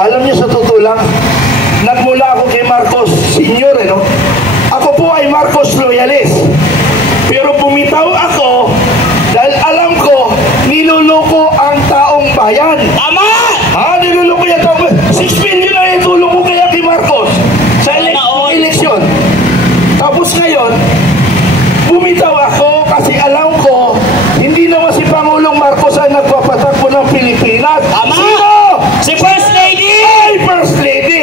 Alam niyo, sa totoo lang, nagmula ako kay Marcos Sr. Ako po ay Marcos loyalist. Pero bumitaw ako dahil alam ko, niluloko ang taong bayan. Tama! Niluloko yung taong bayan. 6 billion na itulong ko kaya kay Marcos sa eleksyon. Tapos ngayon, bumitaw ako kasi alam ko, hindi naman si Pangulong Marcos ay nagpapatakbo ng Pilipinas. Tama! Sino? Si First Lady! Ay, First Lady!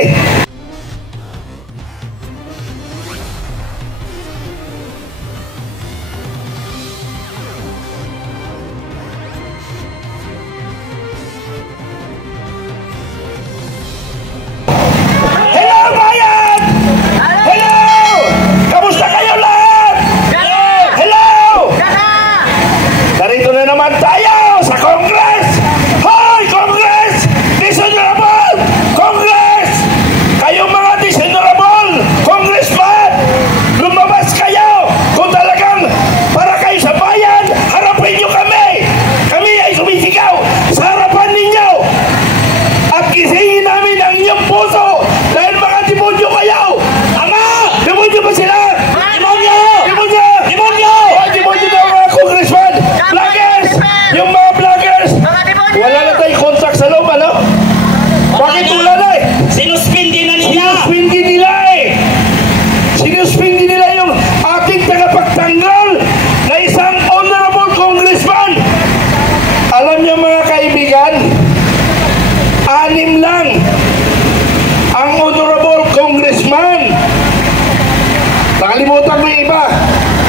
Nakalimutan mo yung iba.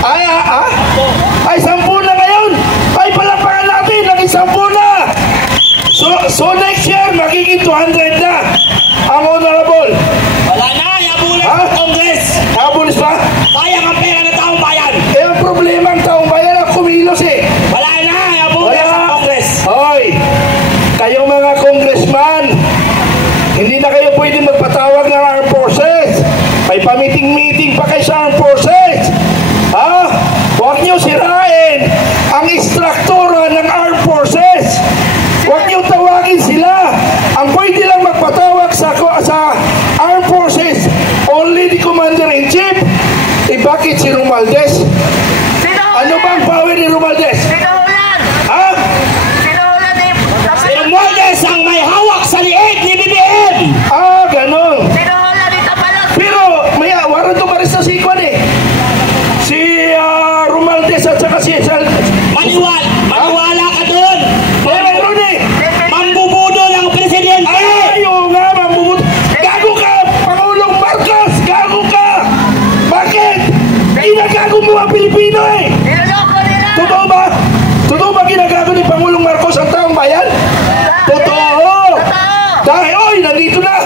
Ay, 10 na ngayon. Ay, palapakan natin. Naging 10 na. So next year, magiging 200 na. Ang honorable. Wala na. Yabulis ang Congress. Yabulis pa? Sayang ang pera ng taong bayan. Ang problema ang taong bayan ang kumilos Wala na. Yabulis ang Congress. Hoy, kayong mga congressman, hindi na kayo pwede magpatawag ng armed forces. May pamiting-meeting pa kayo sa armed forces. Huwag niyo sirain ang istruktura ng armed forces. Huwag niyo tawagin sila. Ang pwede lang magpatawag sa armed forces, only the commander-in-chief. Bakit si Romualdez? Ano bang power ni Romualdez? Si Romualdez ang may hawak sa liig ni BBM. Ganon. Pero may waran to maris na si Kwan si Romualdez at saka si Maniwala ka doon. Meron Mambubudo ng presidente. Ayaw nga, mambubudo. Gago ka, Pangulong Marcos. Gago ka. Bakit? Ginagago mo ang Pilipino Totoo ba? Totoo ba ginagago ni Pangulong Marcos ang taong bayan? Totoo. Dahil, nandito na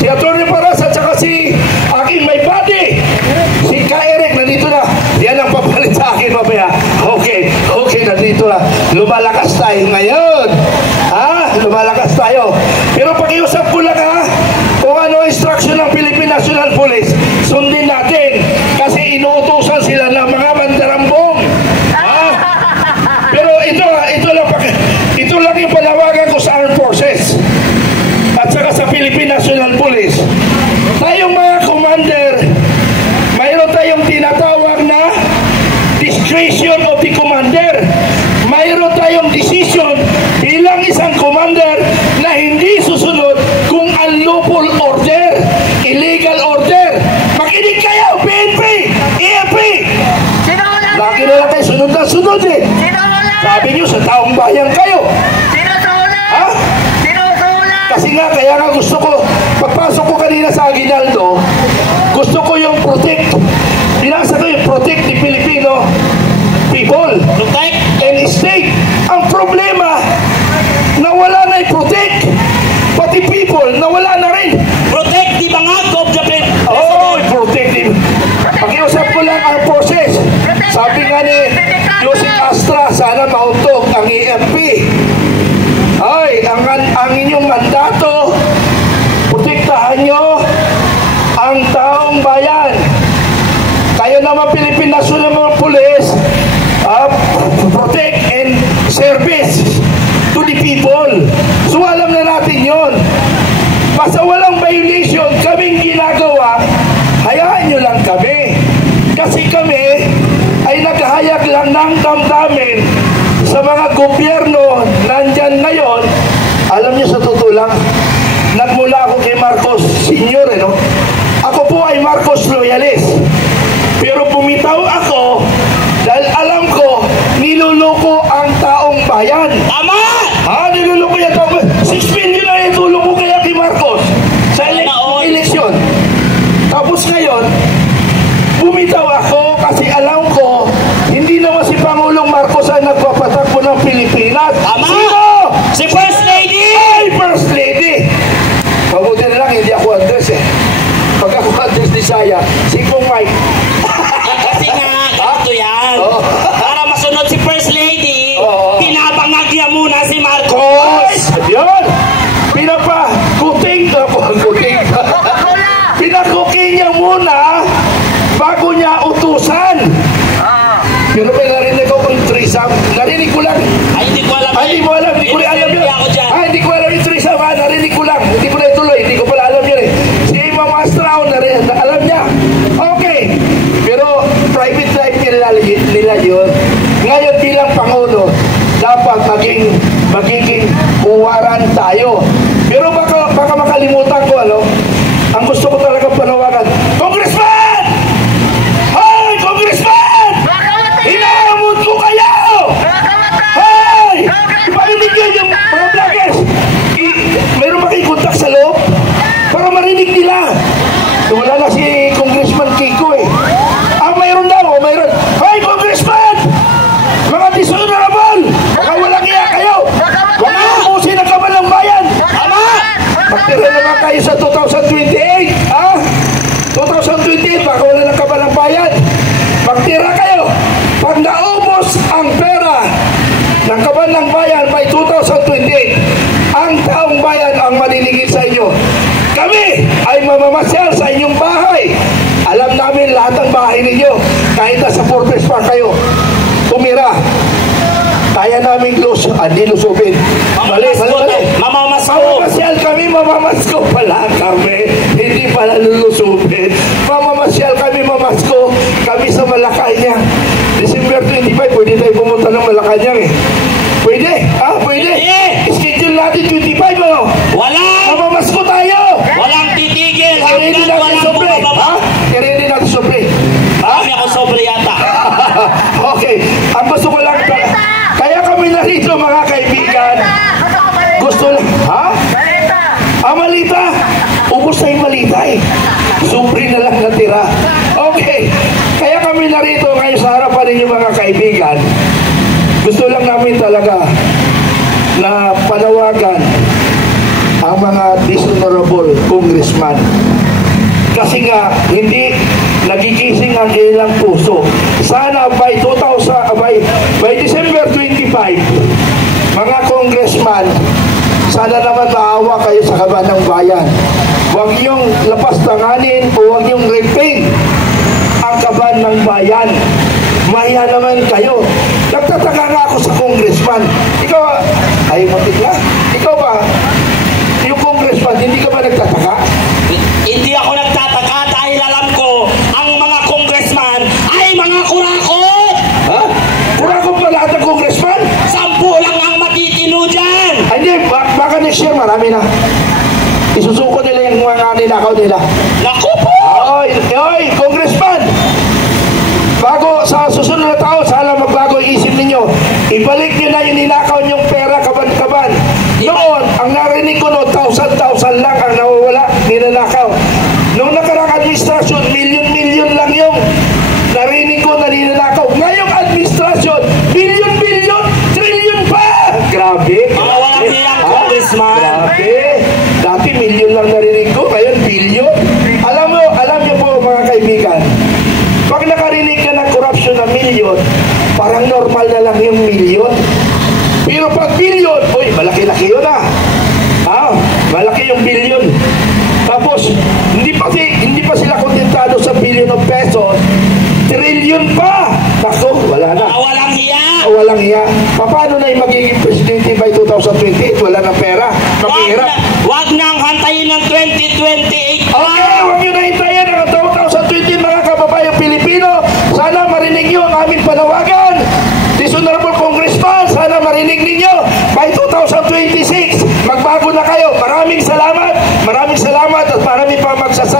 si Atty. Paras at saka si aking may buddy, si Ka-Eric, nandito na. Yan ang papalit sa akin mamaya. Okay, nandito na. Lumalakas tayo ngayon. Lumalakas tayo. Pero pakiusap ko lang kung ano instruction ng Philippine National Police, sundin natin. Kasi inuutosan sila ng mga bandarambong. Pero ito lang yung panawagan ko sa Armed Forces at saka sa Philippine National Police. Tayong mga commander, mayroon tayong tinatawag na discretion of the commander. Mayroon tayong decision bilang isang commander na hindi susunod kung unlawful order, illegal order. Makinig kayo, PNP, EFP. Lagi na lang kayo sunod na sunod Sabi nyo sa taong bayan kayo. Kasi nga, kaya nga gusto ko, pagpasok ko kanina sa Aguinaldo, gusto ko yung protect. Binasa ko yung protect the Filipino people and state. Ang problema, nawala na yung protect. Pati people, nawala na rin. Protect the mga of the protect the. Pakiusap ko lang ang forces. Sabi nga ni Joseph Astra, sana mauntog ang EFP. Ang inyong mandato, protektahan nyo ang taong bayan. Kayo naman Philippine National Police, protect and service to the people. So alam na natin yon. basta walang violation kaming ginagawa, hayaan nyo lang kami. Kasi kami ay naghahayag lang ng damdamin sa mga gobyerno nandyan ngayon. Alam nyo, sa totoo lang, nagmula ako kay Marcos Sr. No? Ako po ay Marcos loyalist. Pero bumitaw ako dahil alam ko niluloko ang taong bayan. Tama! Niluloko yung taong bayan. 6 billion na yung tulong ko kaya kay Marcos sa eleksyon. Tapos ngayon, bumitaw ako kasi alam ko hindi naman si Pangulong Marcos ang nagpapatakbo ng Pilipinas. Tama! Sino? Si First Lady! Ay, First Lady! Mabuti na lang, hindi ako address eh. Pag ako address ni Saya, si Pong Mike. Kasi nga, ganito yan. Oo. Para masunod si First Lady, Oo. pinapangag niya muna si Marcos. Yun! Pinakuking niya muna bago niya utusan. Pero may narinig ko yung threesome. Narinig ko lang. Ay, hindi ko alam. Hindi mo alam. Hindi ko alam yun. Hindi ko alam yung threesome. Narinig ko lang. Hindi ko na ituloy. Hindi ko pala alam yun eh. Si Mama Astrao alam niya. Okay. Pero private life nila yun. Ngayon bilang Pangulo, dapat magiging uwaran tayo. Pero baka makalimutan ko, ang gusto ko talaga panawagan, Congressman! Hey, Congressman! Hinahamon ko kayo! Hey! Iparinig nyo yung mga vloggers! Meron ba kayong kontak sa loob? Para marinig nila. Wala na si Congressman Kiko eh. Mayroon daw, mayroon. Hey, Congressman! Mga dishonorable! Baka walang iya kayo! Wala ubusin ang kaban ng bayan! Magtira naman kayo sa 2028, ha? 2028, baka wala ng kabalang bayan. Magtira kayo. Pag naubos ang pera ng kabalang bayan by 2028, ang taong bayan ang maninigit sa inyo. Kami ay mamamasyal sa inyong bahay. Alam namin lahat ng bahay ninyo. Kahit nasa fortress pa kayo, tumira. Kaya namin lusubin. Mamamasyal kami, mamamasko pala kami. Hindi pala lulusubin. Mamamasyal kami, mamasko kami sa Malacanang. December 25, pwede tayo pumunta ng Malacanang eh. Pwede? Pwede? Schedule natin 25 ano? Wala! Mamamasko tayo! Walang titigil! Ready Hanggang natin walang sobre? bumababa! Ready natin sobre? Kami ako sobre yata. Okay. Ang gusto ko lang kaya kami narito mga kaibigan. Gusto lang, malita. Ubus na yung malita eh. Supri na lang natira. Okay. Kaya kami narito ngayon sa harapan ninyo mga kaibigan. Gusto lang namin talaga na panawagan ang mga dishonorable congressman. Kasi nga, hindi nagigising ang ilang puso. Sana by December 25, mga congressman, sana naman maawa kayo sa kaban ng bayan. Huwag niyong lapastanganin o huwag niyong raping ang kaban ng bayan. Maya naman kayo. Nagtataka nga ako sa congressman. Ikaw, ay matigla. Ikaw ba, yung congressman, hindi ka ba nagtataka? Hindi ako nagtataka dahil alam ko ang mga congressman ay mga kurakot! Ha? Kurakot ba lahat ng congressman? 10 lang ang matitino dyan! Ay, hindi. Baka next year marami na. Isusuko nila yung mga ninakaw nila. Naku po! Oy, congressman! Bago sa susunod na taon, sana magbago ang isip ninyo. Ibalik nyo na yung ninakaw nyong pera kaban-kaban. Noon, ang narinig ko noon, 1,000 lang ang nawawala, ninanakaw. Noong nakarang administrasyon, milyon-milyon lang yung narinig ko na ninanakaw. Ngayong administrasyon, bilyon-bilyon, trilyon pa! Grabe! Mga walang hiyang congressman! Grabe! Dati milyon lang narinig ko, ngayon bilyon. Alam niyo po mga kaibigan, pag nakarinig ka ng corruption na milyon, parang normal na lang yung milyon. Pero pag bilyon, malaki-laki yun malaki yung bilyon. Tapos, hindi pa sila kontentado sa billion of pesos, trillion pa! Naku, wala na. Walang hiya! Walang hiya. Paano na yung magiging presidente by 2028? Wala ng pera. Maghihirap. Wag nang hantayin ng 2028 pa. Okay, huwag nyo na hintayin ang 2020 mga kababayang Pilipino. Sana marinig nyo ang aming panawagan. Dishonorable Congressman, sana marinig ninyo. By 2026, magbago na kayo. Maraming salamat at marami pa magsasabi.